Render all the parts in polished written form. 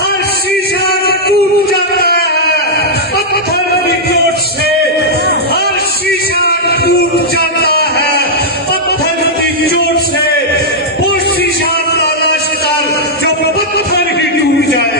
हर शीशा टूट जाता है पत्थर की चोट से, हर शीशा टूट जाता है पत्थर की चोट से, वो शीशा तलाशदार जब पत्थर ही टूट जाए।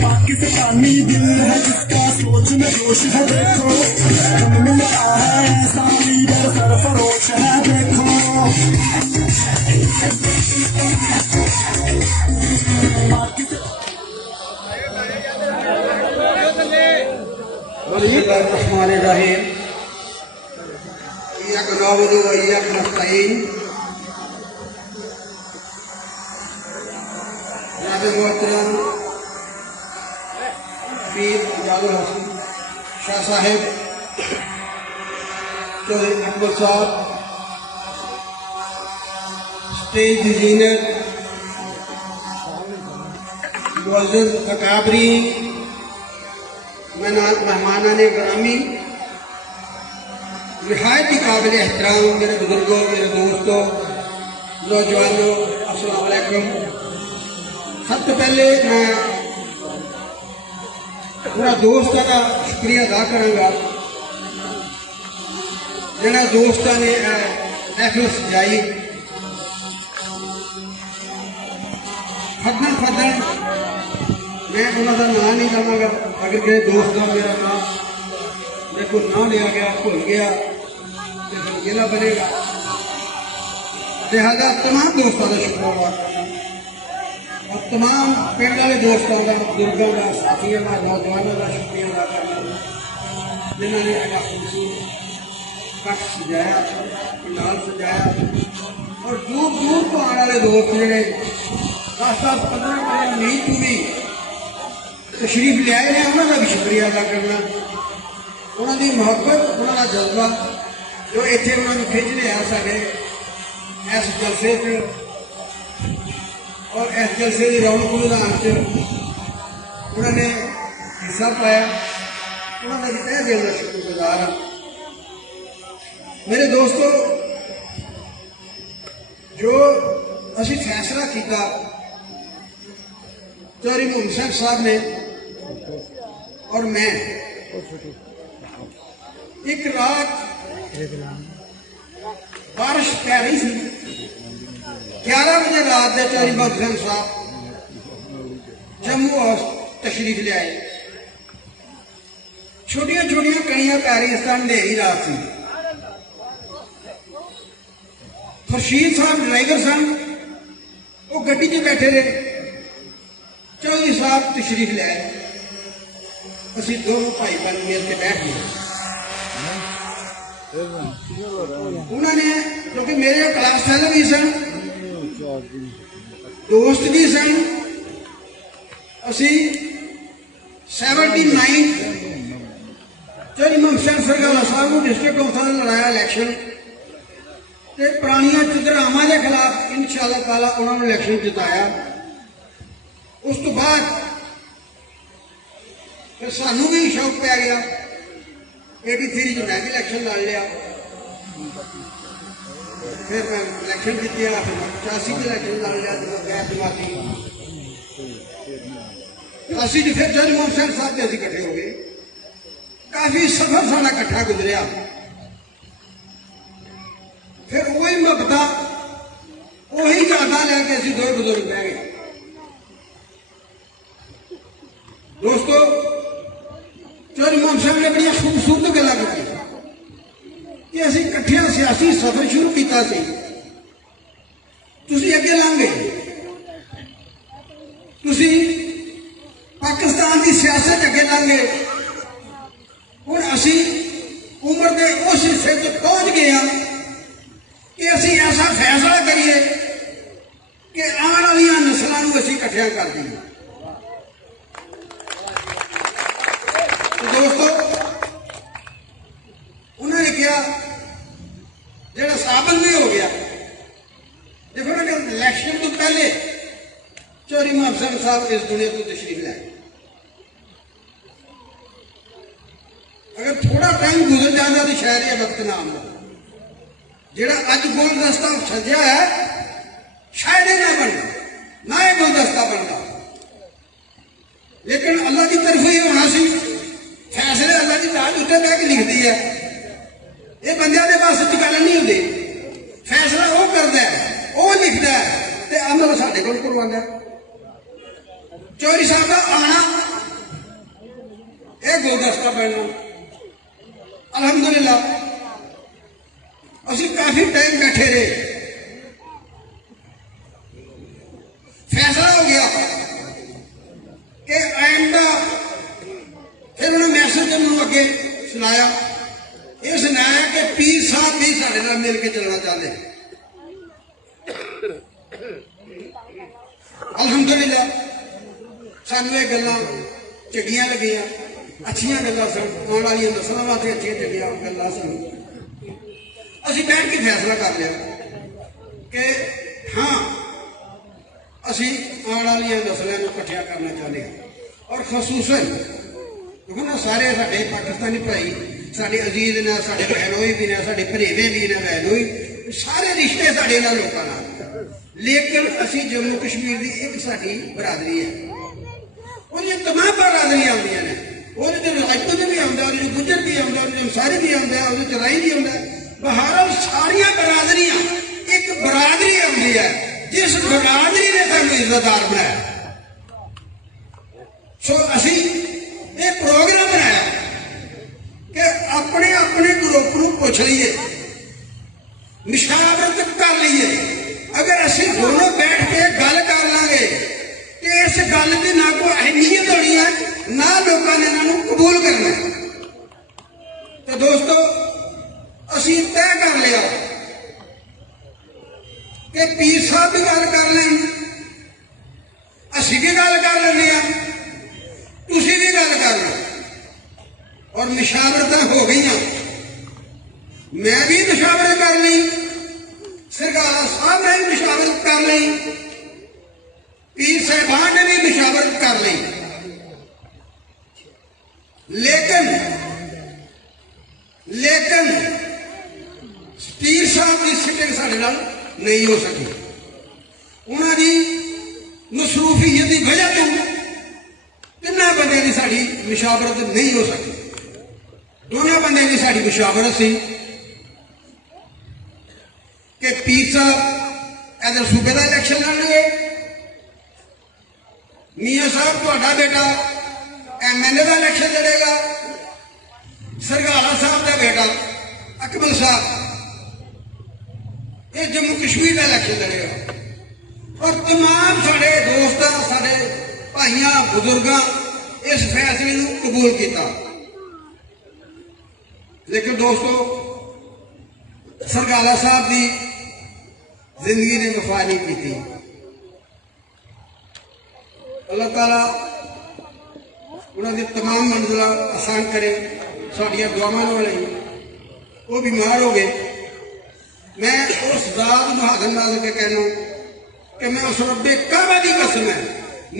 पाकिस्तानी दिल है जिसका सोच में जोश है, देखो मिल रहा है ऐसा लीडर सरफरोश है, देखो बिस्मिल्लाहिर्रहमानिर्रहीम। इय्याका नअबुदु व इय्याका नस्तईन। जनाब मोहतरम पीर जावेद हसन शाह साहेब, चौधरी अकबर साहब, स्टेज डिजाइनर मुअज़्ज़ज़ अकाबरी, मेहमानाने ग्रामी, निहायत ही काबिल एहतराम मेरे बुजुर्गों, मेरे दोस्तों, नौजवानों, अस्सलाम वालेकुम। सबसे पहले मैं पूरा दोस्तों का शुक्रिया अदा करांगा जिन्हें दोस्तों ने महफिल सजाई। फदन मैं उन्होंने नाम नहीं लवांगा, अगर किसी दोस्त का मेरा नाम मेरे को ना लिया गया, भूल गया तो फिर गिला बनेगा। लिहाजा तमाम दोस्तों का शुक्रगुजार करना और तमाम पिंड वाले दोस्तों का, बुजुर्गों का, साथियों का, नौजवानों का शुक्रिया अदा करना जिन्होंने मेरा खूबसूरत कक्ष सजाया, पंडाल सजाया और दूर दूर तो आने वाले दोस्त जोड़े 10-15 नहीं चुनी तशरीफ ले आए हैं, उन्होंने भी शुक्रिया अदा करना। उन्होंने मुहब्बत, उन्होंने जज्बा जो इतने उन्होंने खिंच लिया साढ़े इस जलसे और इस जलसे की रौनक लुधान च उन्होंने हिस्सा पाया, उन्होंने भी तहे दिल का शुक्रगुजार हाँ। मेरे दोस्तों, जो असी फैसला किया चौधरी मोहम्मद शैफ साहब ने और मैं, एक रात बारिश पै रही थी, 11 बजे रात के चौधरी मोहम्मद शैफ साहब जम्मू तशरीफ ले आए। छोटिया छोटिया कणियां पै रही, इस टाइम अंधेरी रात थी। खुर्शीद साहब ड्राइवर सन, वो गड्डी च बैठे रहे, चौधरी साहब तशरीफ ले आए, असी दोनों भाई बहन मिल के बैठ गए। उन्होंने, क्योंकि मेरे क्लास फेलो भी सन, दोस्त भी सन, असी 79 चौधरी मोहम्मद शैफ सरगाला साहब को डिस्ट्रिक्ट कौंसल लड़ाया इलैक्शन, पुरानिया चुदरावां के खिलाफ इंशाअल्लाह ताला उन्होंने इलैक्शन जिताया। उस तो बाद फिर सानू भी शौक पै गया, 83 मैं भी इलैक्शन लड़ लिया, फिर मैं इलैक्शन जीतिया, फिर 85 इलैक्शन लड़ लिया गैर जमाती, 80 फिर चौधरी मोहम्मद शैफ साहब से इकट्ठे हो गए। काफी सफर सारा इकट्ठा गुजरिया। फिर वही मुहब्बत, वही यादा लैके असीं दो बुजुर्ग बह गए। दोस्तों, चौधरी मोहम्मद शैफ ने बड़ी खूबसूरत गल्लां की कि असीं इकट्ठे सियासी सफर शुरू किया, तुसीं अगे लंघ गए, तुसीं पाकिस्तान की सियासत अगे लंघ गए, हुण असीं उम्र के उस हिस्से तक पहुंच गए हैं कि असीं ऐसा फैसला करिए कि आने वाली नस्लों को असीं इकट्ठिया कर दईए। तो दोस्तों उन्होंने कहा जो साबन में हो गया, देखो ना इलैक्शन तो पहले चौधरी मुहम्मद साहब इस दुनिया को तशरीफ लाए। अगर थोड़ा टाइम गुजर जाता तो शायद यह वक्त ना आता। जोड़ा अज गुलदस्ता सजा है शायद ही ना बनता, ना ही गुलदस्ता बनता। लेकिन अल्लाह की तरफ ही होना सी, फैसले अल्लाह की ताज उत्ते बह के लिखती है। ये बंदियां दे पास च गल नहीं होती, फैसला वो करता है, वो लिखता है, ते अमल साडे कोल करवांदा है। चौधरी साहब का आना यह गुलदस्ता बनना अलहमदुलिल्लाह असी काफी टाइम बैठे रहे। फैसला हो गया कि आइंदा, फिर उन्होंने मैसेज मैनू अगे सुनाया, ये सुनाया कि पीर साहब भी साडे नाल मिल के चलना चाहते। अलहमदुलिल्लाह सानू ये गल्लां चंगियां लगियां, अच्छियां गल्लां सन, आने वाली नस्लों वास्ते अच्छियां चंगियां गल्लां सन। असीं बैठ के फैसला कर लिया कि हाँ असीं आने वाली नस्लों को इकट्ठिया करना चाहते हैं। और खसूसन देखो ना सारे साडे पाकिस्तानी भाई साडे अजीज ने, साडे बहनोई भी ने, साडे भरेवे भी ने, बहनोई सारे रिश्ते साडे नाल लोकां नाल। लेकिन असीं जम्मू कश्मीर की एक साडी बरादरी है, उन्हें तमाम बरादरियां आउंदियां ने, ਉਹਦੇ ਤੇ ਰਾਜਪੂਤ भी आउंदा, ਉਹਦੇ ਚ गुज्जर भी आउंदा, ਉਹਦੇ ਚ अंसारी भी आउंदा, ਉਹਦੇ ਚ राई भी आउंदा। बहरहाल सारियां बरादरियां एक बरादरी आउंदी है जिस बरादरी ने सानू इज्जतदार बनाया। सो असीं ये प्रोग्राम बनाया कि अपने अपने ग्रुप नूं पुछ लईए, मुशावरत कर लीए। अगर असीं दोनों बैठ के गल कर लांगे कि इस गल की ना कोई अहमियत होनी है, ना लोगों ने इन्हों कबूल करना। तो दोस्तों असीं तय कर लिया कि पीर साहब भी गल कर लें, असीं भी गल कर लें, तुसीं भी गल कर लो। और मुशावरत हो गई, मैं भी मुशावरत कर ली, सरगाला साहब ने भी मुशावरत कर ली, पीर साहबान ने भी मुशावरत कर ली। लेकिन पीर साहब की सिटिंग साडे नाल नहीं हो सकी। उन्होंने मसरूफियत की वजह तो तिन्ना बंदे की साड़ी मुशावरत नहीं हो सकी। दोनों बंदे की साड़ी मुशावरत सी कि पीर साहब इधर सूबे का इलैक्शन लड़नगे, मियाँ साहब तुहाडा बेटा MLA का इलैक्शन लड़ेगा, सरगाला साहब का बेटा अकमल साहब ये जम्मू कश्मीर का इलैक्शन लड़ेगा। और तमाम साढ़े दोस्त साढ़े भाइयों बुजुर्गों इस फैसले को कबूल किया। लेकिन दोस्तों सरगाला साहब की जिंदगी ने वफा नहीं की। अल्लाह ताला उन्होंने तमाम मंजिल आसान करे, साड़ियाँ दुआवां नाल वो बीमार हो गए। मैं उस जात मुहादन नाल के कहना कि मैं उस रब्बे काबा की कसम है,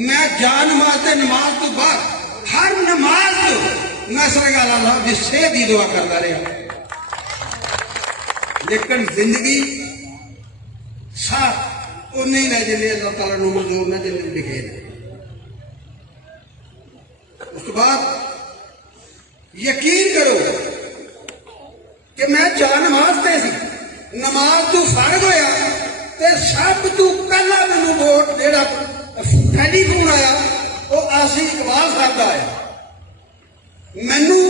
मैं जान नमाज नमाज तो बाद हर नमाज तो मैं सरगाला साहब की सेहत की दुआ करता रहा। लेकिन जिंदगी साथ वो नहीं रह जिन्हें अल्लाह ताला ने मंजूर ने जिन्हें लिखे ने। उस बाद यकीन करो कि मैं जान नमाज ते सी, नमाज तू फारग होया ते सब तू पहला मैनू वोट जेड़ा टेलीफोन आया वो आसी इकबाल साहब का आया। मैनू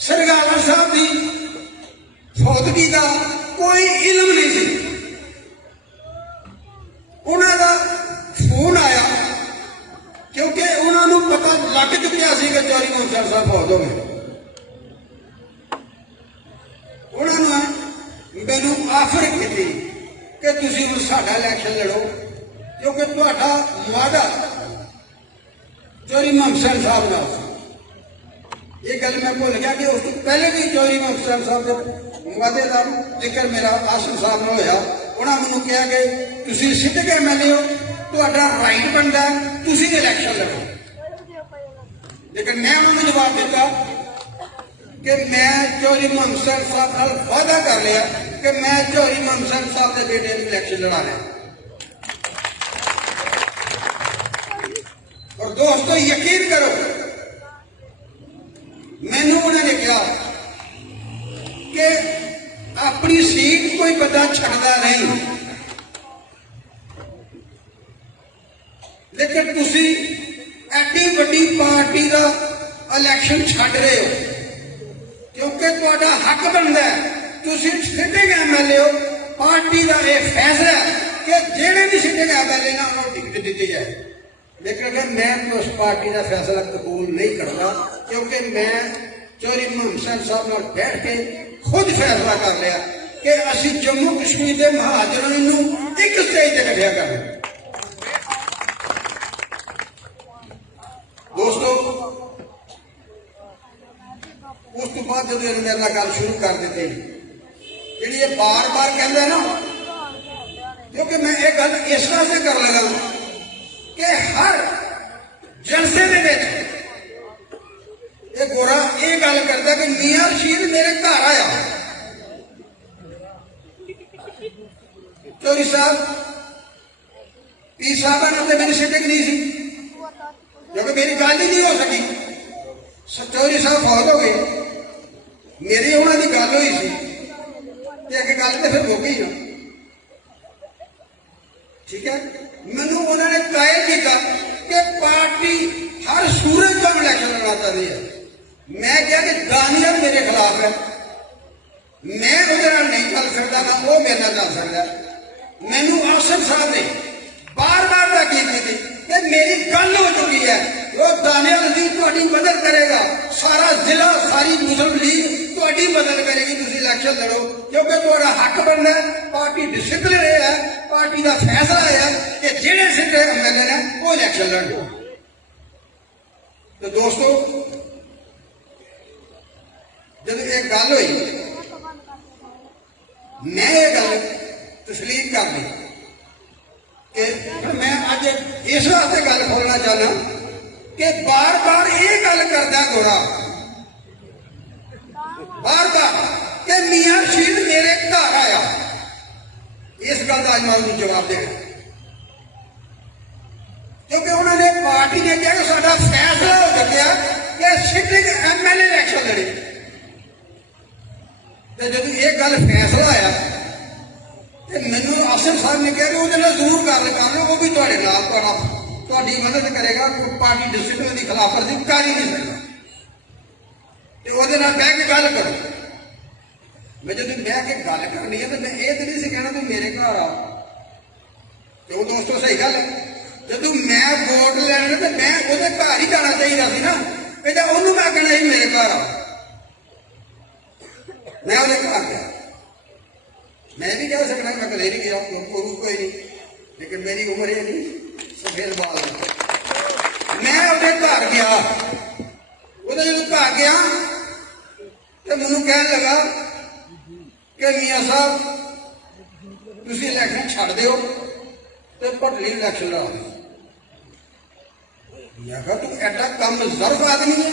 सरगाला साहब की फौतगी का कोई इल्म नहीं सी। उन्होंने फोन आया क्योंकि उन्होंने पता लग चुकिया सी कि चौधरी मुहम्मद साहब फौज हो गए। उन्होंने मैनू आफर की कि तुम साडा इलैक्शन लड़ो क्योंकि तुहाडा वादा चौधरी मुहम्मद हुसैन साहब नाल सी। ये गल मैं भुल गया कि उस तो पहले भी चौधरी मुहम्मद हुसैन साहब के वादे का जिक्र मेरा आसिम साहब ने होया। उन्होंने मैनू कहा कि तुसीं सिट के MLA हो, तुहाडा राइट बनता है, तुसीं इलैक्शन लड़ो। लेकिन मैं उन्होंने जवाब दिता कि मैं चौधरी मुहम्मद हुसैन साहब नाल वादा कर लिया कि मैं चौधरी मुहम्मद हुसैन साहब के बेटे को इलैक्शन लड़ाना है। और दोस्तों यकीन करो, मैनू उन्होंने कहा कि अपनी सीट कोई बंदा छड्डदा नहीं, लेकिन तुसी एडी वड्डी पार्टी का इलैक्शन छड्ड रहे हो क्योंकि तुहाडा हक बनता है। तुसी सिटिंग MLA हो, पार्टी का यह फैसला है कि जेड़े भी सिटिंग MLA ना उन्होंने टिकट दी जाए। लेकिन अगर मैं उस पार्टी का फैसला कबूल नहीं करता क्योंकि मैं चौधरी मुहम्मद हुसैन साहब नाल बैठ के खुद फैसला कर लिया कि असीं जम्मू कश्मीर के महाजरां नूं एक स्टेज ते कढिया करना। दोस्तों उस तो बाद जो मेरे नाल गल शुरू कर दी जी ये बार बार कहता है ना, क्योंकि मैं ये गल इस वास्ते कर लगा कि हर जलसे में ये गोरा ये गल करता कि मियां रशीद मेरे घर आया। चौधरी साहब पी साहब ने मेरी सिटिंग नहीं सी क्योंकि मेरी गल ही नहीं हो सकी। चौधरी साहब फौत हो गए, मेरी उन्होंने गल हुई सी अगे गल तो फिर हो गई ना। ठीक है, मैनू उन्होंने कायल किया कि पार्टी हर सूरज का इलैक्शन लड़ना चाहती है। मैं क्या कि दानियल मेरे खिलाफ है, मैं उहदे नाल नहीं चल सकता, ना वो मेरे नाल चल सकता। मैनू आसिम साहब ने बार बार ताकीद की कि मेरी गल हो चुकी है, वो दानियल अजीज तुहाडी मदद करेगा, सारा जिला सारी मुस्लिम लीग तुहाडी मदद करेगी, तुसीं इलैक्शन लड़ो क्योंकि तुहाडा हक बनना है। पार्टी डिसिप्लिन है, पार्टी का फैसला है कि जेड़े सिटे MLA ने वो इलैक्शन लड़ो। तो दोस्तों जब एक गल हुई मैं ये गल तस्लीम कर ली कि मैं अज इस वास्ते गल खोलना चाहना कि बार बार ये गल करता गोरा बार बार कि मियां रशीद मेरे घर आया। इस गल का अज मैं उन्हें जवाब देना क्योंकि उन्होंने पार्टी ने कहा कि साडा फैसला हो चुका कि सिटिंग MLA इलैक्शन लड़े। तो जब ये गल फैसला आया तो मैनू आसिम साहब ने कहा कि वो जरूर कर ले, वो भी तुहाडी मदद करेगा, पार्टी डिसिप्लिन की खिलाफवर्जी कर ही नहीं सकता। तो वो बह के गल करो। मैं जो बह के गल करनी है तो मैं ये तो नहीं कहना तू मेरे घर आ। क्यों दोस्तों सही गल है, जब मैं वोट लेने तो मैं वो घर ही जाना चाहिए सी ना, कहता उन्होंने मैं कहना ही मेरे घर आ। मैं वो घर गया, मैं भी कह सकता मैं कदे नहीं गया, कोई नहीं, लेकिन मेरी उम्र ये नहीं सफेद बाल। मैं वो घर गया, वो जो घर गया तो मैनू कह लगा कि मियाँ साहब तुम इलैक्शन छड़ दो तो भटली इलैक्शन लड़ाओ। मैं कहा तू एडा कम जर्फ आदमी है,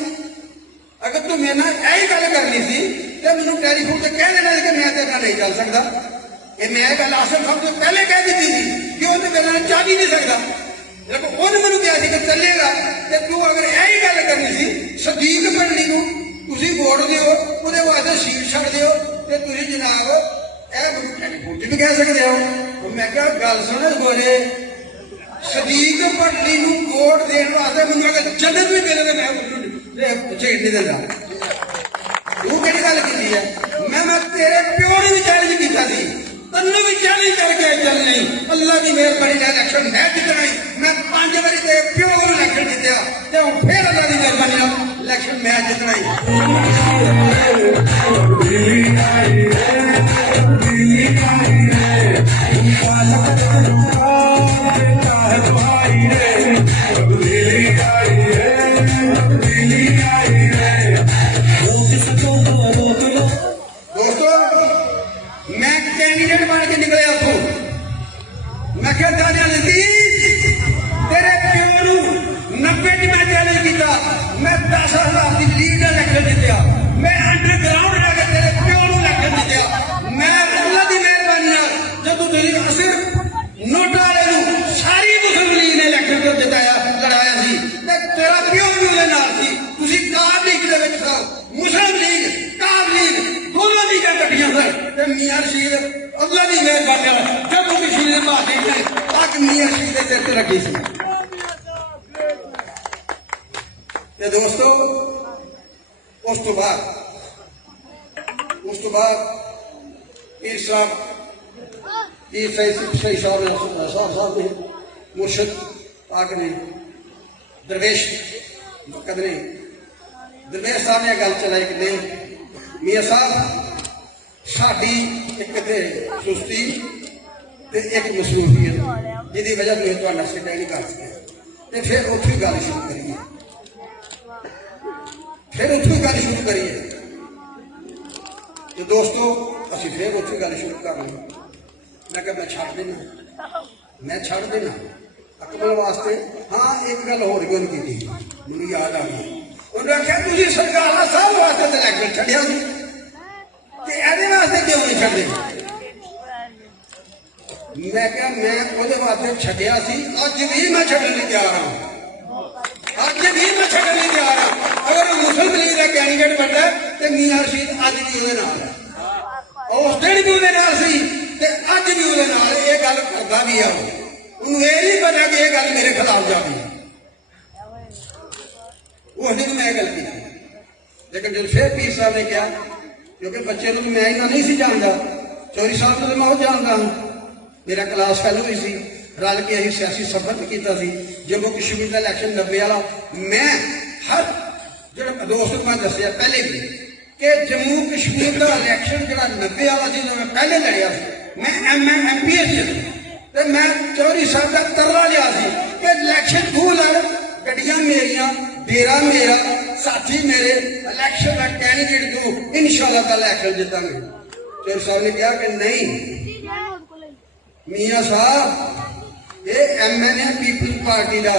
अगर तू मेरे नाल यही गल करनी सी तो मैनू टेलीफोन से कह देना कि मैं तेरे नाल नहीं चल सकता। ये मैं गल आसिम साहब तो पहले कह दी थी कि वो तो मेरे नाल जा भी नहीं सकता, लेकिन उन्होंने मैनू कहा कि चलेगा। तो तू अगर यही गल करनी सी सदीक भटली को तुसीं वोट दिओ, ਉਹਦੇ वास्ते सीट छड़ दिओ ते तुसीं जनाब टेलीफोन भी कह सकते हो। मैं क्या गल सुन गोरे, सदीक भटली को वोट देने वास्ते मैनूं अगर जन्नत भी मिले तो मैं झेड़ नहीं देता। तू किहड़ी गल कीती है? मैं तेरे प्यो ने भी चैलेंज किया सी, तन्नू भी चैलेंज करके चल नहीं, अल्लाह की मेहरबानी नाल इलैक्शन मैं जितना ही, मैं 5 बारी तेरे प्यो को इलैक्शन जीत्या ते हुण फिर अल्लाह की मेहरबानी नाल इलैक्शन मैं जितना ही। कैंडीडेट बन के निकले उतों मैं क्या दादा लतीफ तेरे प्यो नू 90 च मैं चैलेंज किया मैं 10,000 की लीड इलेक्शन जितया मैं अंडरग्राउंड रह के तेरे प्यो नू इलेक्शन जितया मैं अल्लाह की मेहरबानी जब तुम सिर्फ नोटा वाले नू सारी मुस्लिम लीग ने इलेक्शन को जिताया लड़ाया सी ते तेरा प्यो भी ਉਹਦੇ ਨਾਲ ਸੀ ਤੁਸੀਂ ਕਾਬ ਲੀਗ ਦੇ ਵਿੱਚ ਸੋ ਮੁਸਲਿਮ ਲੀਗ ਕਾਬ ਲੀਗ ਦੋਨੋਂ ਲੀਗਾਂ ਇਕੱਠੀਆਂ ਸਨ ਤੇ ਮੀਆਂ ਰਸ਼ੀਦ ਅੱਲਾ ਦੀ ਮਿਹਰਬਾਨੀ ਨਾਲ ਜੰਮੂ ਕਸ਼ਮੀਰ ਦੇ ਬਾਹਰ ਨੇ ਅੱਗ ਮੀਆਂ ਰਸ਼ੀਦ ਦੇ ਸਿਰ ਤੇ ਲੱਗੀ ਸੀ ਤੇ ਦੋਸਤੋ ਉਸ ਤੋਂ ਬਾਅਦ ਪੀਰ ਸਾਹਿਬ पीर सही साहब ने मुर्शद पाक ने दरवेश मक्कद ने दरवेश साहब ने गल चलाई कि नहीं मियाँ साहब साड़ी एक ते सुस्ती ते एक मसरूफियत जिहदी वजह तो तुहाडा सिद्धा नहीं कर सके ते फिर उत्थे गल शुरू करिए तो दोस्तों असीं फिर उत्थे गल शुरू कर लई मैं कहा मैं छड़ देना अकबर वास्ते हाँ एक गल होर भी उन्हें की मैनूं याद आ गई उन्हें आख्या तुसीं सरकार साहब वास्ते तो इलेक्शन छड्डिया सी ते इहदे वास्ते क्यों नहीं छड्डे मैं क्या मैं उहदे वास्ते छड्डिया सी अज भी मैं छड्डण लई तैयार हाँ अगर मुस्लिम लीग का कैंडीडेट बनता तो मियाँ रशीद अज भी उहदे नाल है उस दिन भी उहदे नाल सी ते अज भी उहदे नाल ये गल करदा भी आ उन्हें ये नहीं पता कि यह गल मेरे खिलाफ जाती उस दिन मैं गल की लेकिन जब फिर पीर साहब ने कहा क्योंकि बच्चे को मैं इन्ना नहीं सी जानता चौधरी साहब को तो मैं जानता हूँ मेरा क्लास फेलो हुई सी रल के अं सियासी सफर किया जम्मू कश्मीर का इलेक्शन 90 वाला मैं हर जो दोस्त मैं दसिया पहले भी कि जम्मू कश्मीर का इलेक्शन जो 90 वाला जो मैं पहले लड़िया मैं MP तो मैं चौधरी साहब का तरला लिया कि इलेक्शन तू लड़ गड्डियां मेरिया डेरा मेरा साथी मेरे इलेक्शन का कैंडीडेट तू इंशाअल्लाह ताला इलेक्शन जीतांगे चौधरी साहब ने कहा कि नहीं मियाँ साहब ये MNA पीपल्स पार्टी का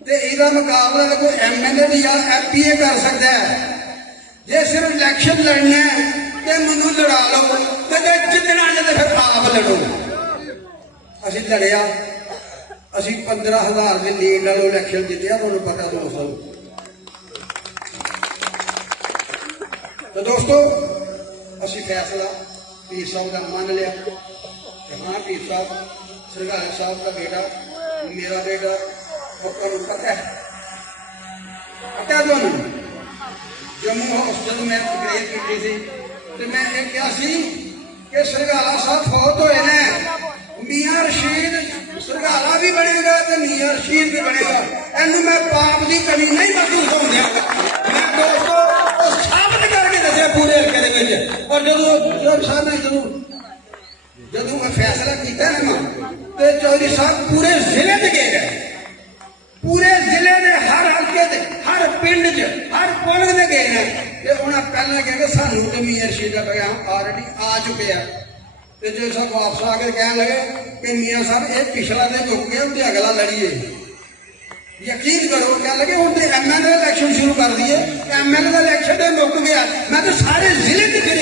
इसका मुकाबला कोई MNA या FPA कर सकता है जे सिर्फ इलेक्शन लड़ना है तो मैनू लड़ा लो तो जितना तो फिर आप लड़ो असी लड़िया असी 15,000 के लीड वालों इलेक्शन जीतिया तुहानू पता दोस्तों तो दोस्तों असी फैसला पीर साहब का मान लिया कि हाँ पीर साहब सरगाल साहब का बेटा मेरा बेटा और तुहानू पता तुहानू जम्मू हॉस्टल में तकरीर की थी तो मैं ये क्या सी कि सरगाला साहब फौत होए ने मियाँ रशीद सरगाला भी बनेगा तो मियाँ रशीद भी बनेगा इनू मैं पाप की कमी नहीं महसूस होने मैं दोस्तों साबित करके दसिया पूरे हल्के दे और जो साहब ने जो मैं फैसला किया ना तो चौधरी साहब पूरे जिले में गए पूरे जिले ने हर हल्के हर पिंड च हर पुल में गए हैं उन्हें पहले कहा कि सानू तो मियाँ रशीद का पैगाम ऑलरेडी आ चुके हैं तो जो सब वापस आकर कह लगे कि मियाँ साहब ये पिछला तो मुक गया उनसे अगला लड़िए यकीन करो कह लगे हूँ तो MLA इलेक्शन शुरू कर दिए MLA का इलेक्शन तो मुक गया मैं तो सारे जिले से फिर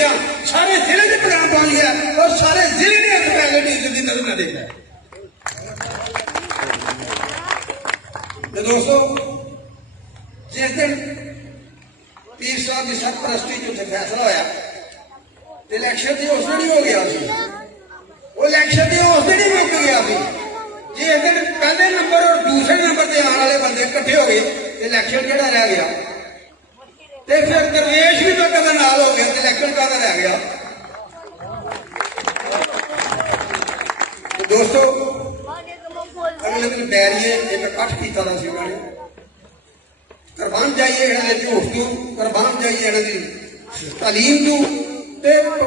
सारे जिले से पैगाम पहुंच गया और सारे जिले ने पहले टीचर की नजर न देखा तो दोस्तों जिस दिन पीर साहब की सरपरस्ती जो फैसला होया तो इलेक्शन तो उस दिन ही हो गया वो इलेक्शन तो उस दिन ही मुक गया जिस दिन पहले नंबर और दूसरे नंबर से आने वाले बंदे इकट्ठे हो गए इलेक्शन जो रह गया तो फिर दरवेश भी तो कदम नाल हो गया इलेक्शन का रह गया तो दोस्तों अगले दिन बैरिए एक इकट्ठ किया था उन्होंने कुर्बान जाइए इन्होंने झूठ तू कुर्बान जाइए इन्होंने तालीम तू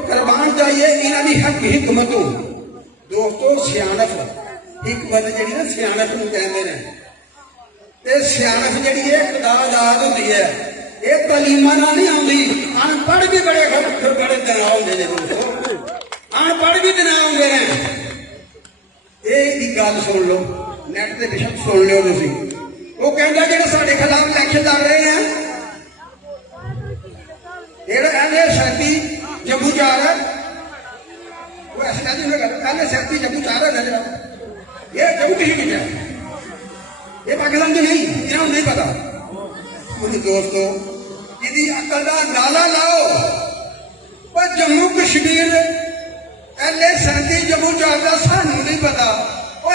कुर्बान जाइए इन्होंने हक हिकमत तू दोस्तों सियानत हिकमत जी ना सियानत नूं कहंदे ने ते सियानत जी खुदा दाद होंदी है ये तालीमां नाल नहीं आउंदी अनपढ़ भी बड़े बड़े दरा होंदे ने दोस्तों सुन लो, नेट के विषय सुन लियो तुसी। वो कहता जो साढ़े खिलाफ इलेक्शन लड़ रहे हैं, शक्ति जम्मू जा रहा है, वो ऐसे कहते शक्ति जम्मू जा रहा है, ये जम्मू कश्मीर है, ये पाकिस्तान तो नहीं, इन्होंने नहीं पता। मुझे दोस्तों यदि अकल का नाला लाओ, पर जम्मू कश्मीर एले शक्ति जम्मू जाता सानू नहीं पता।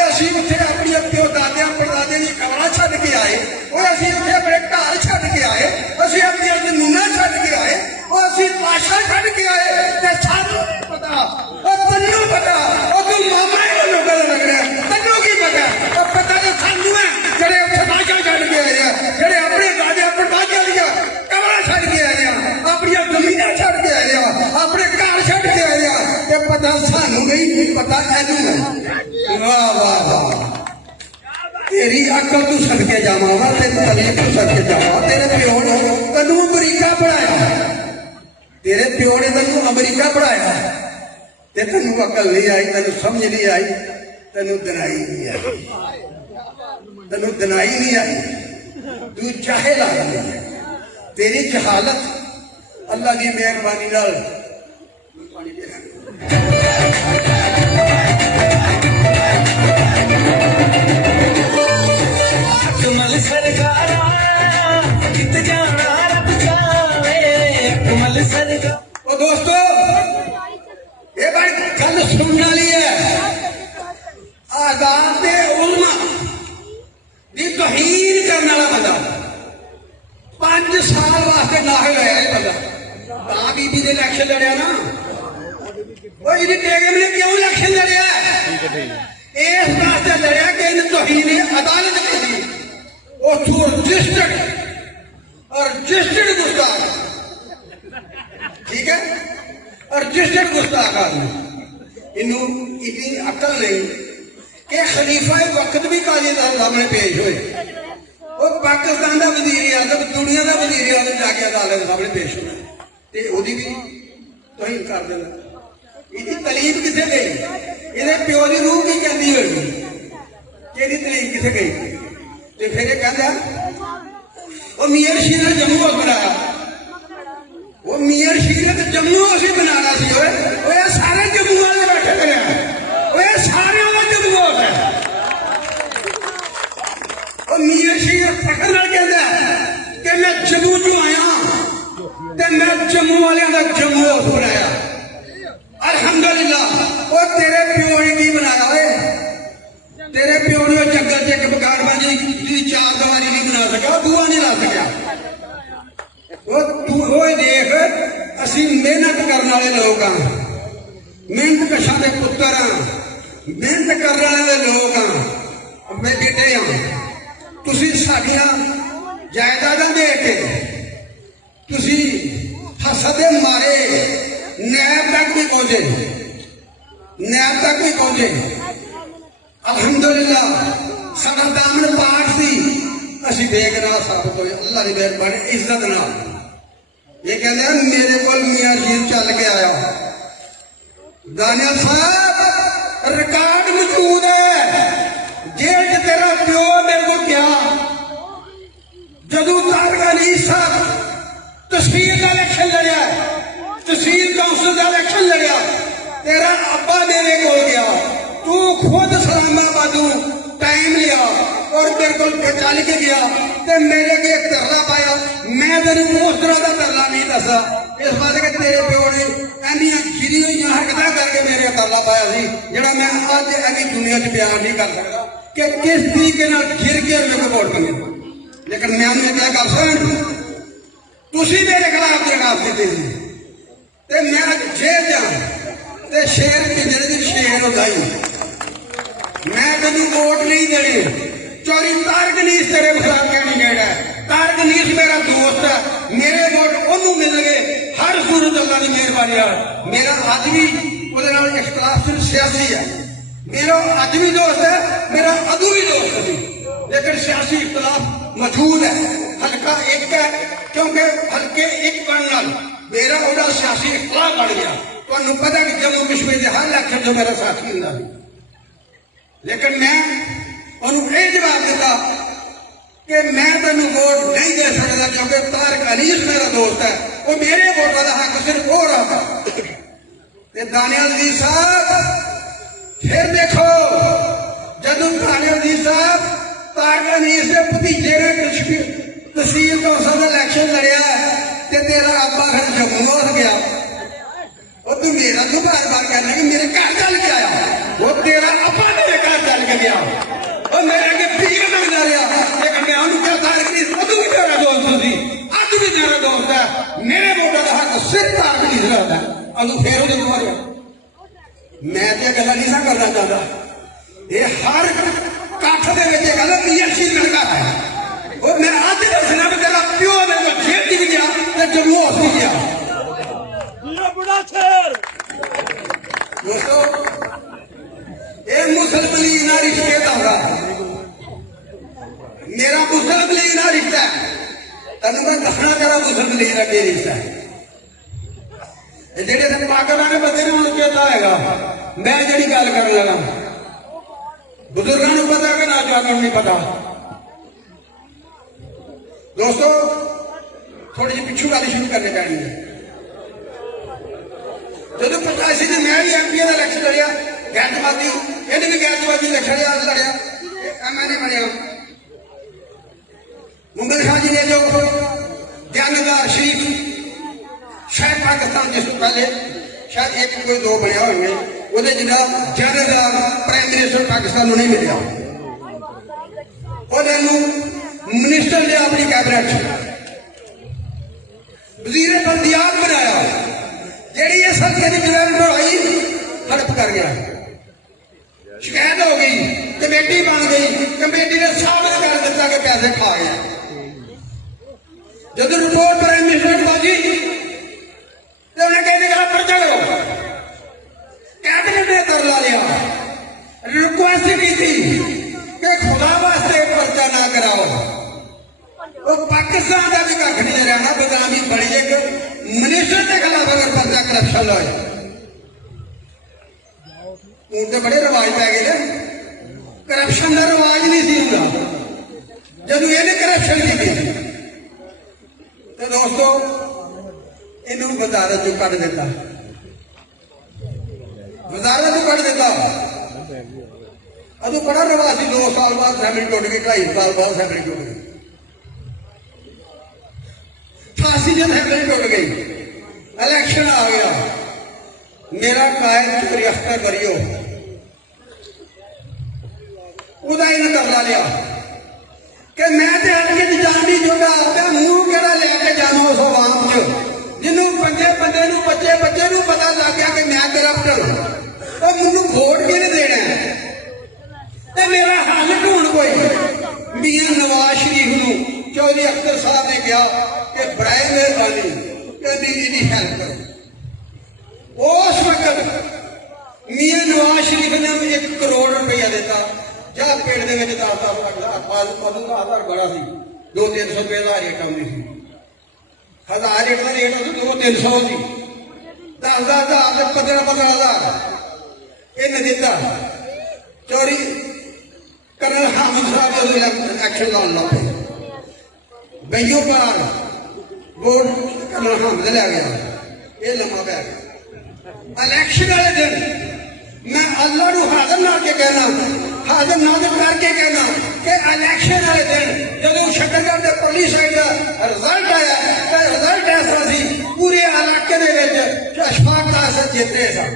असी उत्थे अपनी प्यो दादिया परदादिया की कबरां छड्ड के आए, असी उत्थे अपने घर छड्ड के आए, असी अपनी जमीनां छड्ड के आए, असी लाशां छड्ड के आए, ते सानू नहीं पता। तन्नू पता, तू मामला ही लोगों का लग रहा है, तन्नू की पता? पता तो सानू है जेडे उत्थे लाशां छड्ड के आए हैं, जेडे अपने दादिया परदादिया दी कबरां छड्ड के आए हैं, अपनी जमीनां छड्ड के आए हैं, अपने घर छड्ड के आए हैं, ते पता सानू नहीं पता ऐनू है। वाह वाह वाह, तेरी अकल तू सदके जावा, तेरी तलीम तू सदके जावा। तेरे प्यो ने तेनू अमरीका पढ़ाया, तेरे प्यो ने तेनू अमरीका पढ़ाया, ते तेनू अकल नहीं आई, तेनू समझ नहीं आई, तेनू दनाई नहीं आई, तेनू दनाई नहीं आई, तू चाहे ला तेरी जहालत अल्लाह की मेहरबानी नाल पानी दे कमल सरकार कित जाना रब जावे, कमल सरकार। ओ दोस्तों ये भाई गल सुनने वाली है, आजाद उलमा दी तौहीन करने वाला बंदा 5 साल वास्ते नाहिल होया ये बंदा, तां बीबी ने इलेक्शन लड़िया ना। वो इहदी बेगम ने क्यों इलेक्शन लड़िया? इस वास्ते लड़िया कि इन तौहीन अदालत की रजिस्टर्ड गुस्ताख, ठीक है, रजिस्टर्ड गुस्ताख आदमी। इनू इतनी अकल नहीं कि खलीफा वक्त भी काजी सामने पेश होए, वो पाकिस्तान का वजीर आजम, दुनिया का वजीर आजम जाके अदालत सामने पेश होना, ते ओदी भी तौहीन कर देना। इसकी तलीम किसे गई? इहदे प्यो की रूह की कहती होगी कि इसकी तलीम किसे गई? तो फिर ये कहता वो मियां रशीद ने जम्मू बनाया, वो मियां रशीद ने जम्मू असी बनाना सी, वो सारे जम्मू वाले बैठे करे, वो सारे जम्मू होता है। वो मियां रशीद फखर नाल कहता कि मैं जम्मू चो आया, ते मैं जम्मू वाले का जम्मू बनाया। अल्हम्दुलिल्लाह। वो तेरे प्यो ने की बनाया है? तेरे प्यो ने जंगल च एक मकान जी 4 दीवारी नहीं बना सका, बुआ नहीं ला सका। वो तू देख, असी मेहनत करने वाले लोग हाँ, मेहनत कशा के पुत्र हाँ, मेहनत करने वाले लोग हाँ, मैं बेटे हाँ। तुसी साडियां जायदादां दे के तुसी हसद दे मारे नैब तक भी पहुंचे, नैब तक भी पहुंचे। अल्हम्दुलिल्लाह साडा दामन पाक सी, असी बेगनाह साबित होए अल्लाह की मेहरबानी इज्जत नाल। ये कहते हैं मेरे को मियां रशीद चल के आया, दानियाल साहब रिकॉर्ड मौजूद है, जेल च तेरा प्यो मेरे को क्या जदू तारगानी साहब तहसील का इलेक्शन लड़िया, तहसील काउंसिल का इलेक्शन लड़िया, तेरा अब्बा मेरे को गया, तू खुद सलामाबादू टाइम लिया और तेरे को चल के गया, ते मेरे के एक तरला पाया। मैं तेन उस तरह का तरला नहीं दसा, इस बात के तेरे प्यो ने एनिया गिरी हुई हरकत करके मेरे तरला पाया सी, जिहड़ा मैं अज एनी दुनिया च बयान नहीं कर सकता कि किस तरीके गिर के मेरे वोट मंगे। लेकिन मैं एक गल सुन, तुसी मेरे खिलाफ दरखास्त दी थी, ते मैं जेल जा ते शेर पिंजरे च शेर होता ही, मैं तेन वोट नहीं देनी। चौरी तारगनीस तेरे खिलाफ कैंडीडेट है, तारगनीस मेरा दोस्त है, मेरे वोट ओनू मिल गए हर सूरत अल्लाह की मेहरबानी। मेरा अज भी इख्तलाफ सिर्फ सियासी है, मेरा अज भी दोस्त है, मेरा अदू भी दोस्त है, लेकिन सियासी इख्तलाफ मौजूद है। हल्का एक है, क्योंकि हल्के एक बनने मेरा वह सियासी इख्तलाफ बढ़ गया। तुहानू पता कि जम्मू कश्मीर के हर इलेक्शन जो मेरा साथी होंगे, लेकिन मैं उन्होंने ये जवाब दिता कि मैं तेन वोट नहीं दे सकता क्योंकि तारक अनीस मेरा दोस्त है, वो मेरे वोटों का हक सिर्फ हो रहा था। दानियल जी साहब फिर देखो, जदों दानियल जी साहब तारक अनीस के भतीजे ने तहसील कौंसल का इलैक्शन लड़िया ते तेरा अब्बा फिर जम्मू पहुंच गया। वो तू मेरा तो बार बार कहना कि मेरे घर चल के आया, वो तेरा अब्बा मेरे घर चल के गया, और मेरे अगे पीर लगता रहा। लेकिन मैं उन्होंने क्या तारक अनीस उदू भी मेरा दोस्त सी, अज भी मेरा दोस्त है, मेरे वोटों का हक सिर्फ तारक अनीस रखता है। अदू फिर उदू मारिया मैं तो गल नहीं सा करना चाहता, ये हर कट्ठ के गल लीडरशिप मिलता है। और मैं अज दसना भी तेरा प्यो मेरे को जेल भी गया तो जम्मू हाउस भी गया। दोस्तों ये मुस्लिम लीग ना रिश्ते का मेरा मुस्लिम लीग ना रिश्ता है, तेन मैं दसना तेरा मुस्लिम लीग का क्या रिश्ता है। जेडे पाकिस्तान बंदे ने उन्हें कहता है मैं जी गल कर लगा, बुजुर्गों को पता कि नौजवानों नहीं पता। दोस्तों थोड़ी जी पिछू गल शुरू करनी पैनी है। जो 85 ने मैं भी MP का इलैक्शन लड़िया गैरतबाजी, इन्हें भी गैरतबाजी इलैक्शन लड़िया, MLA बनया। मुगल शाह जी ने जो ज्ञानदार शरीफ शायद पाकिस्तान जिस पहले शायद एक कोई दो बनया होंगे, वो जिला ज्यादातर प्राइम मिनिस्टर पाकिस्तान नहीं मिले, मिनिस्टर ने अपनी कैबिनेट वजीर बल्दियात बनाया, जी ये सदके की डेवलपमेंट आई हड़प कर गया, शिकायत हो गई, कमेटी बन गई, कमेटी ने साबित कर दिता कि पैसे खा गया। जब रिपोर्ट प्राइम मिनिस्टर की बाजी तो उन्हें कहने का पर्चा करो, कैबिनेट ने कर ला लिया, रिक्वेस्ट की थी कि खुदा वास्ते पर्चा ना कराओ। वो पाकिस्तान का भी कख नहीं रहना, बदनामी बड़ी एक मिनिस्टर के खिलाफ अगर पर्चा करप्शन लो तो बड़े रवाज पै गए, करप्शन का रवाज नहीं सी होगा जब इन्हें करप्शन की। तो दोस्तों इनू वजारत चो कट दिता, वजारत चो कट दिता। अदू बड़ा रवाज सी, 2 साल बाद असेंबली टुट गई, 2.5 साल बाद असेंबली टुट गई, 88 जब असेंबली टुट गई, इलेक्शन आ गया, मेरा कायद चोरी अख्तर करियो उदा इन्हें कर ला लिया कि मैं तो हल्के जान नहीं जोगा, मूह केड़ा लेके जाना उस आवाम च जिन्हों बंदे बच्चे पता लग गया कि मैं करप्ट हूं, मैनू वोट किने देना है। मेरा हल ढूंढ कोई मियां नवाज शरीफ नूं चौधरी अख्तर साहब ने कहा कि बराए मेहरबानी कभी हेल्प करो। उस वक्त मियां नवाज शरीफ ने 1 करोड़ रुपया दिता, जा पेड़ के 10-10 लाख बड़ा सी, 200-300 रुपये का रेट आती सी, 1000 रेट का रेट 200-300 सी, 10,000 15,000 इन्हें दिता। चौरी कर्नल हामिद साहब जो इलैक्शन लड़न लग पे बइयो पार वोट कर्नल हामिद लै गया, ये लम्मा पै गया। इलैक्शन वाले दिन मैं अल्लाह को हाजिर ना के कहना, हाजिर ना करके कहना कि इलैक्शन वाले दिन जो शकरगढ़ के परली साइड का रिजल्ट आया तो रिजल्ट ऐसा सी पूरे इलाके के अशफाक का जीते सन,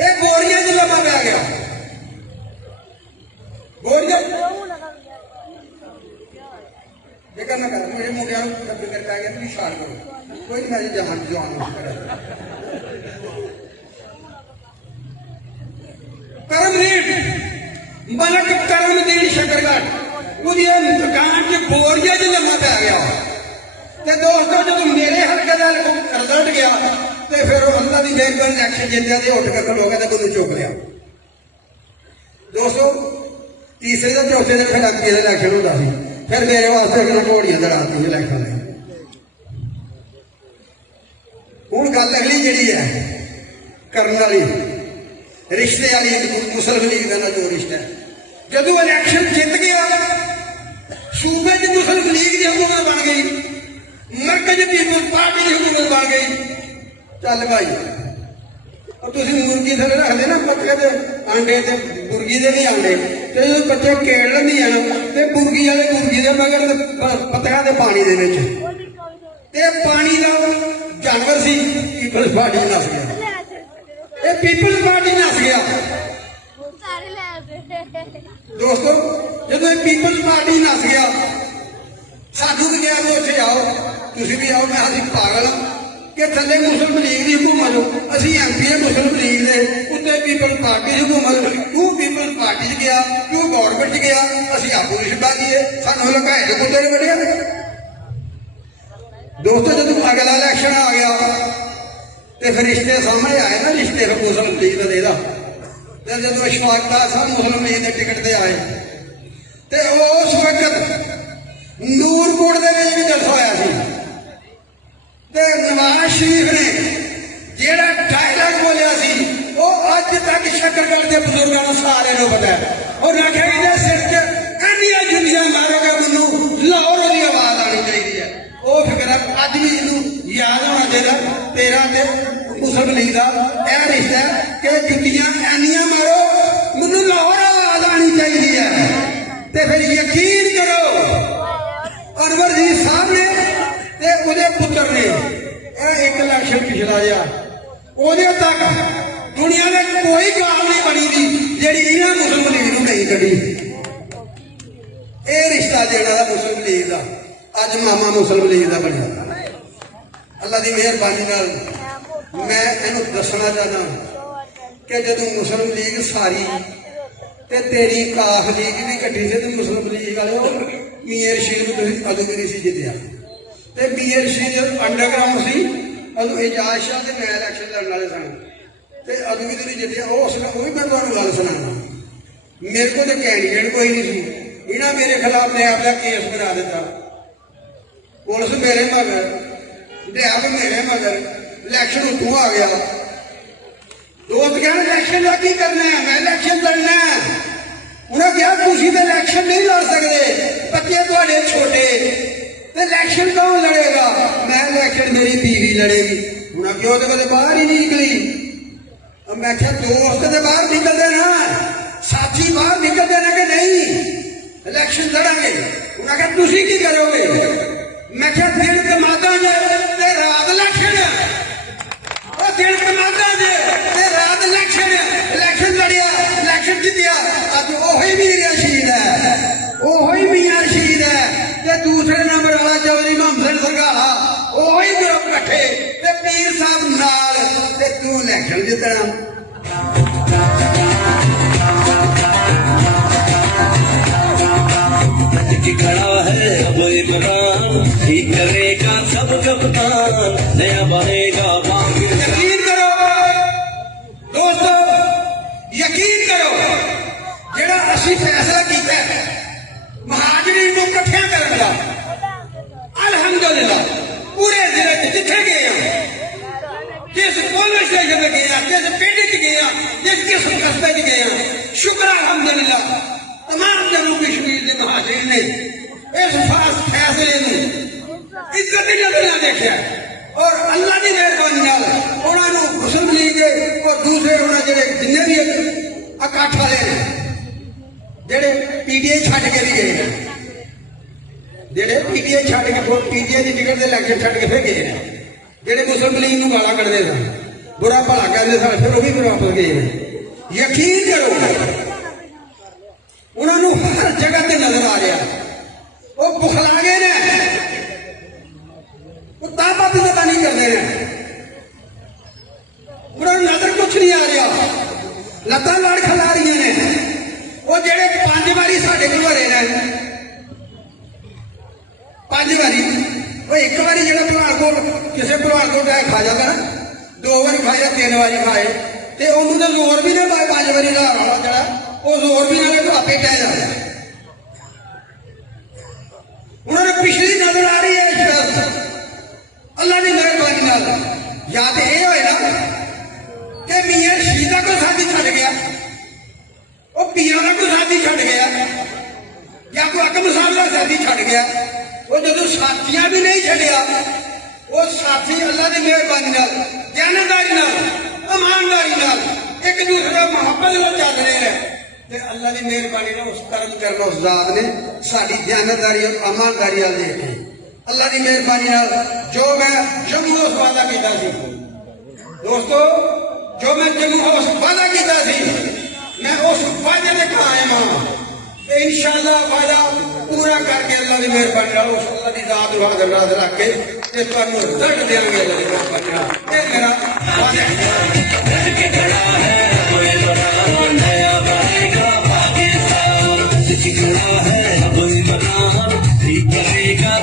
एक बोरिया च लम्मा पै गया। बोरिया ये करना कर मेरे मुंडिया फिक्र पै गया, तुम शार करो कोई नहीं, मैं जहान जवान करमदीन मलक करमदीन शकरगढ़ पूरी दुकान की बोरिया च लम्मा पै गया। तो दोस्तों जो मेरे हल्के का रिजल्ट गया तो फिर अल्लाह की मेहरबानी इलैक्शन जीत्या तो उठ के खलो गया तो मैंने चुक लिया। दोस्तों तीसरे या चौथे दिन फिर MP का इलैक्शन होता सी, फिर मेरे वास्ते फिर घोड़ियां दराती इलैक्शन में। हूँ गल अगली जी है करने वाली ਰਿਸ਼ਤੇ ਵਾਲੀ ਮੁਸਲਿਮ ਲੀਗ ਦਾ ਨਾਲ ਜੋ ਰਿਸ਼ਤਾ ਹੈ। ਜਦੋਂ ਇਲੈਕਸ਼ਨ ਜਿੱਤ ਗਿਆ ਸੂਬੇ 'ਚ ਮੁਸਲਿਮ ਲੀਗ ਦੀ ਹਕੂਮਤ ਬਣ ਗਈ, ਮਰਕਜ਼ ਪੀਪਲ ਪਾਰਟੀ ਦੀ ਹਕੂਮਤ ਬਣ ਗਈ। ਚੱਲ ਭਾਈ और तुम मुर्गी थले रखते ना पत्ते के आंडे ते मुर्गी दे भी आंडे ते जो बच्चे केड़ लेंदी है ते मुर्गी वाले मुर्गी दे मगर पत्तियां दे पानी दे विच ते पानी दा जानवर सी पीपल्स पार्टी नस गया। ये पीपल्स पार्टी नस गया दोस्तों। जब ये पीपल्स पार्टी नस गया साधु भी गया वो उत्थे आओ तुसीं भी आओ। मैं असीं पागल हाँ कि थले मुस्लिम लीग की हुकूमत असी MP है मुस्लिम लीग के उत्ते पीपल्स पार्टी की हुकूमत। तू पीपल्स पार्टी च गया तू गौरमेंट च गया असी आपू रिश्तेदारी है सानू लुकाए के कुत्ते ने बढ़िया। दोस्तों जब अगला इलेक्शन आ गया तो फिर रिश्ते सामने आए ना रिश्ते फिर मुस्लिम लीग का देदा तो जो इशफाक खान साहब मुस्लिम लीग के टिकट से आए तो उस वक्त नूरकोट के भी जलसा होया सी ते नवाज शरीफ ने जेड़ा डायलॉग बोलिया सी वो अज तक शकरगढ़ के बुजुर्गों को सारे को पता है। और आखिया इहदे सिर च एनियां जुंडियां मारोगे मैनू लाहौर दी आवाज आनी चाहिए है। वो फिक्र अज भी इनू याद होना चाहिए तेरा ते मुस्लिम लीग का यह रिश्ता है कि जुत्तियां एनियां मारो मैनू लाहौर आवाज आनी चाहिए है। ते फिर यकीन करो अनवर जी साहब ने ते उहदे पुत्र ने एक इलेक्शन पिछला जा उहदे तक दुनिया में कोई गाल नहीं बनी थी जिहड़ी इन्हां मुस्लिम लीग नूं नहीं कढ़ी। यह रिश्ता जिहड़ा मुस्लिम लीग का अज मामा मुस्लिम लीग का बनिया। अल्लाह की मेहरबानी नाल मैं इहनूं दसना चाहना कि जदों मुस्लिम लीग सारी ते तेरी काफ लीग भी कट्ठी सी ते मुस्लिम लीग वाले मीर रशीद अदों भी नहीं सी जित्तिया ते मीर रशीद अंडरग्राउंड सी अदों एजाज शाह ते मैं इलेक्शन लड़न वाले सन ते अदों भी नहीं जित्तिया। उस वो भी मैं तुहानूं गल सुणाना मेरे को तो कैंडीडेट कोई नहीं सी इन्हां मेरे खिलाफ मैं अपना केस बना दिता पुलिस मेरे मगर डैब मेरे मगर इलेक्शन उतों आ गया। दोस्त कहना इलेक्शन का की करना है मैं इलेक्शन लड़ना है। उन्हें कहा तुम तो इलेक्शन नहीं लड़ सकते बच्चे थोड़े छोटे तो इलेक्शन कौन लड़ेगा। मैं इलेक्शन मेरी बीवी लड़ेगी। उन्हें क्यों तो कदे बाहर ही नहीं निकली। अब मैं क्या दोस्त तो बाहर निकलते ना साथी बाहर निकलते ना कि नहीं इलेक्शन लड़ांगे। उन्हें कहा तुम की करोगे। मैं क्या दिन कमादा जे रात इलेक्शन दिन कमादा जे रात इलेक्शन इलेक्शन लड़िया इलेक्शन जीतिया अब ओही मीर रशीद है ओही मियां रशीद है ते दूसरे नंबर वाला चौधरी मोहम्मद सरगाला ओही ग्रुप इकट्ठे ते पीर साहब नाल ते तू इलेक्शन जितना। कि खड़ा है अब इमरान ठीक करेगा सब कप्तान नया बनेगा यकीन करो दोस्तों यकीन करो जेड़ा असी फैसला किया महाजरीन को इकट्ठा करने का अल्हम्दुलिल्लाह पूरे जिले जिथे गए जिस पुलिस स्टेशन में गए जिस पिंड च गए जिस कस्बे च गए शुक्र अल्हम्दुलिल्लाह तमाम जम्मू कश्मीर के महाजरीन ने इस खास फैसले में इज्जत नजर देखा और अल्लाह की मेहरबानी उन्होंने मुस्लिम लीग और दूसरे उन्होंने जिन्हें भी इकट्ठ वाले जेडे PTI छड्ड के भी गए जेडे PTI छड्ड के PTI की टिकट से इलेक्शन छड्ड के फिर गए जेडे मुस्लिम लीग को गाला कढ़ते सन बुरा भला कहते सन फिर वो भी वापस गए। यकीन करो उन्होंने हर जगह से नजर आ रहा वो बुखला गए ने वो ताकत पता नहीं करते हैं उन्होंने नजर कुछ नहीं आ रहा लत्तां लड़ खिला रही ने वो जेडे 5 बारी साडे कोल हरे ने 5 बारी वो एक बारी जेड़ा भलवान को किसी भलवान को खा जाता 2 बारी खाया 3 बारी खाए तो उन्होंने जोर भी नहीं पाए 5 बारी ला वाला जरा वो जोर भी ना ले आपे टह जाए। उन्होंने पिछली नजर आ रही है अल्लाह की मेहरबानी या तो यह होए ना कि मियाँ शीदा को साथी छड़ गया, वो पिया को साथी छड़ गया, या कोई अकम साहब का साथी छड़ गया। वो जो साथियां भी नहीं छड़िया, वो साथी अल्लाह की मेहरबानी नाल, जानदारी नाल, ईमानदारी नाल एक दूसरे मोहब्बत नाल चल रहे हैं। ते अल्लाह की मेहरबानी नाल उस कर्म करना उस जात ने साडी जानदारी और ईमानदारी वाल देखी। अल्लाह की मेहरबानी नाल जो मैं जम्मू उस वादा किया सी दोस्तों, जो मैं जम्मू उस वादा किया सी, मैं उस वादे ते कायम हां। इंशाअल्लाह वादा पूरा करके अल्लाह की मेहरबानी नाल उस अल्लाह की जात नूं हाज़िर नाज़िर रख के ते तुहानूं रिजल्ट देंगे अल्लाह की मेहरबानी नाल। ये मेरा वादा है। के खड़ा है अब इमरान, नया बनेगा पाकिस्तान। खड़ा है अब इमरान, ठीक करेगा